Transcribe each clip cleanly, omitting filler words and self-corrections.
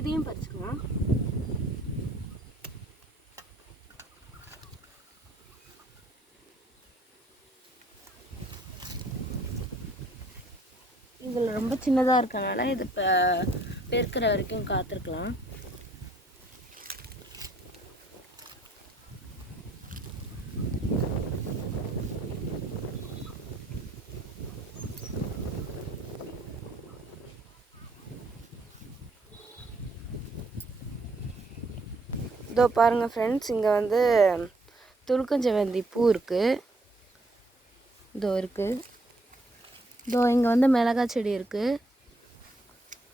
இதையும் பறிச்சுக்கலாம். இதில் ரொம்ப சின்னதாக இருக்கனால இது இப்போ பெருக்கிற வரைக்கும் காத்திருக்கலாம். இதோ பாருங்கள் ஃப்ரெண்ட்ஸ், இங்கே வந்து துலுக்கஞ்செவந்தி பூ இருக்குது. இதோ இருக்குது. இதோ இங்கே வந்து மிளகாய் செடி இருக்குது.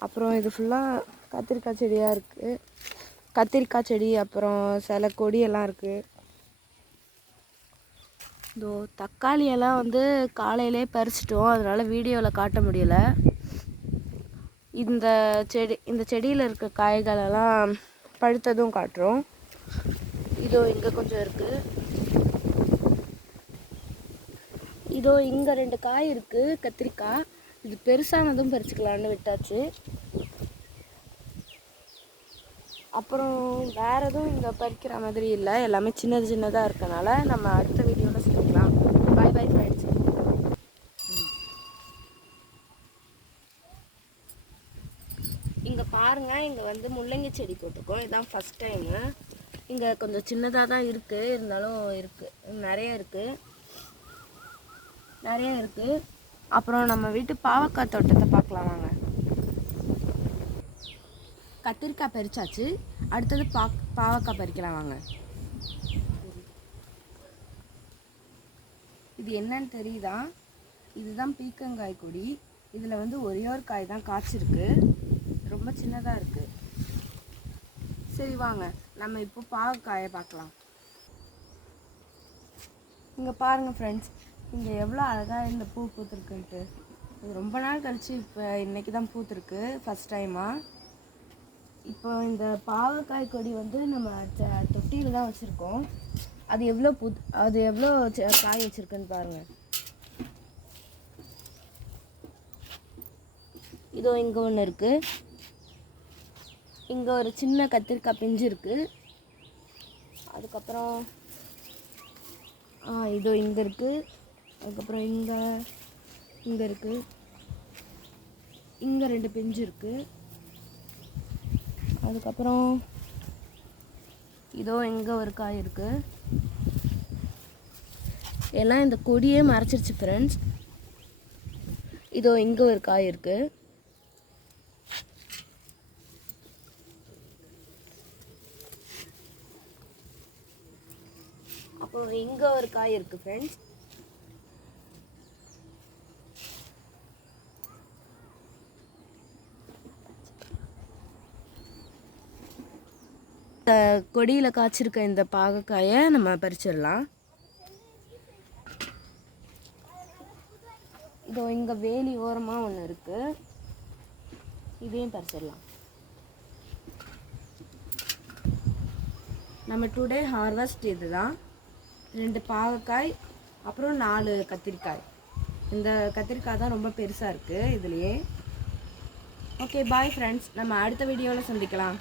அப்புறம் இது ஃபுல்லாக கத்திரிக்காய் செடியாக இருக்குது. கத்திரிக்காய் செடி, அப்புறம் சில கொடியெல்லாம் இருக்குது. இதோ தக்காளியெல்லாம் வந்து காலையிலே பறிச்சிட்டோம், அதனால் வீடியோவில் காட்ட முடியலை. இந்த செடியில் இருக்க காய்களெல்லாம் பழுத்ததும் காட்டுறோம். இதோ இங்கே கொஞ்சம் இருக்குது. இதோ இங்கே 2 காய் இருக்குது கத்திரிக்காய். இது பெருசானதும் பறிச்சுக்கலான்னு விட்டாச்சு. அப்புறம் வேறு எதுவும் இங்கே பறிக்கிற மாதிரி இல்லை, எல்லாமே சின்னதாக இருக்கனால நம்ம அடுத்த வீடியோவில் சொல்லிக்கலாம். பாய் பாய் ஃப்ரெண்ட்ஸ். இங்கே பாருங்கள், இங்கே வந்து முள்ளங்கி செடி போட்டிருக்கோம். இதுதான் ஃபஸ்ட் டைமு. இங்கே கொஞ்சம் சின்னதாக தான் இருக்குது, இருந்தாலும் இருக்குது, நிறைய இருக்குது. அப்புறம் நம்ம வீட்டு பாவக்காய் தோட்டத்தை பார்க்கலாம் வாங்க. கத்திரிக்காய் பறிச்சாச்சு, அடுத்தது பாவக்காய் பறிக்கலாம் வாங்க. இது என்னன்னு தெரியுதா? இதுதான் பீக்கங்காய் கொடி. இதில் வந்து ஒரே ஒரு காய் தான் காய்ச்சிருக்கு, ரொம்ப சின்னதாக இருக்குது. சரி வாங்க, நம்ம இப்போ பாவக்காயை பார்க்கலாம். இங்கே பாருங்கள் ஃப்ரெண்ட்ஸ், இங்கே எவ்வளோ அழகாக இந்த பூ பூத்துருக்குன்ட்டு. இது ரொம்ப நாள் கழித்து இப்போ இன்றைக்கி தான் பூத்துருக்கு, ஃபஸ்ட் டைமாக. இப்போ இந்த பாவக்காய் கொடி வந்து நம்ம தொட்டியில் தான் வச்சுருக்கோம். அது எவ்வளோ காய் வச்சுருக்குன்னு பாருங்கள். இதோ இங்கே ஒன்று இருக்குது. இங்கே ஒரு சின்ன கத்திரிக்காய் பிஞ்சு இருக்குது. அதுக்கப்புறம் இதோ இங்கே இருக்குது. அதுக்கப்புறம் இங்கே இருக்குது. இங்கே 2 பிஞ்சு இருக்குது. அதுக்கப்புறம் இதோ இங்கே ஒரு காய் இருக்குது. எல்லாம் இந்த கொடியே மறைச்சிருச்சு ஃப்ரெண்ட்ஸ். இதோ இங்கே ஒரு காய் இருக்குது. அப்புறம் இங்கே ஒரு காய் இருக்குது ஃப்ரெண்ட்ஸ். கொடியில் காய்ச்சிருக்க இந்த பாகக்காயை நம்ம பறிச்சிடலாம். இதோ இங்கே வேலி ஓரமாக ஒன்று இருக்குது, இதையும் பறிச்சிடலாம். நம்ம டுடே ஹார்வெஸ்ட் இது தான். 2 பாகக்காய், அப்புறம் 4 கத்திரிக்காய். இந்த கத்திரிக்காய் தான் ரொம்ப பெருசாக இருக்குது இதுலேயே. ஓகே பாய் ஃப்ரெண்ட்ஸ், நம்ம அடுத்த வீடியோவில் சந்திக்கலாம்.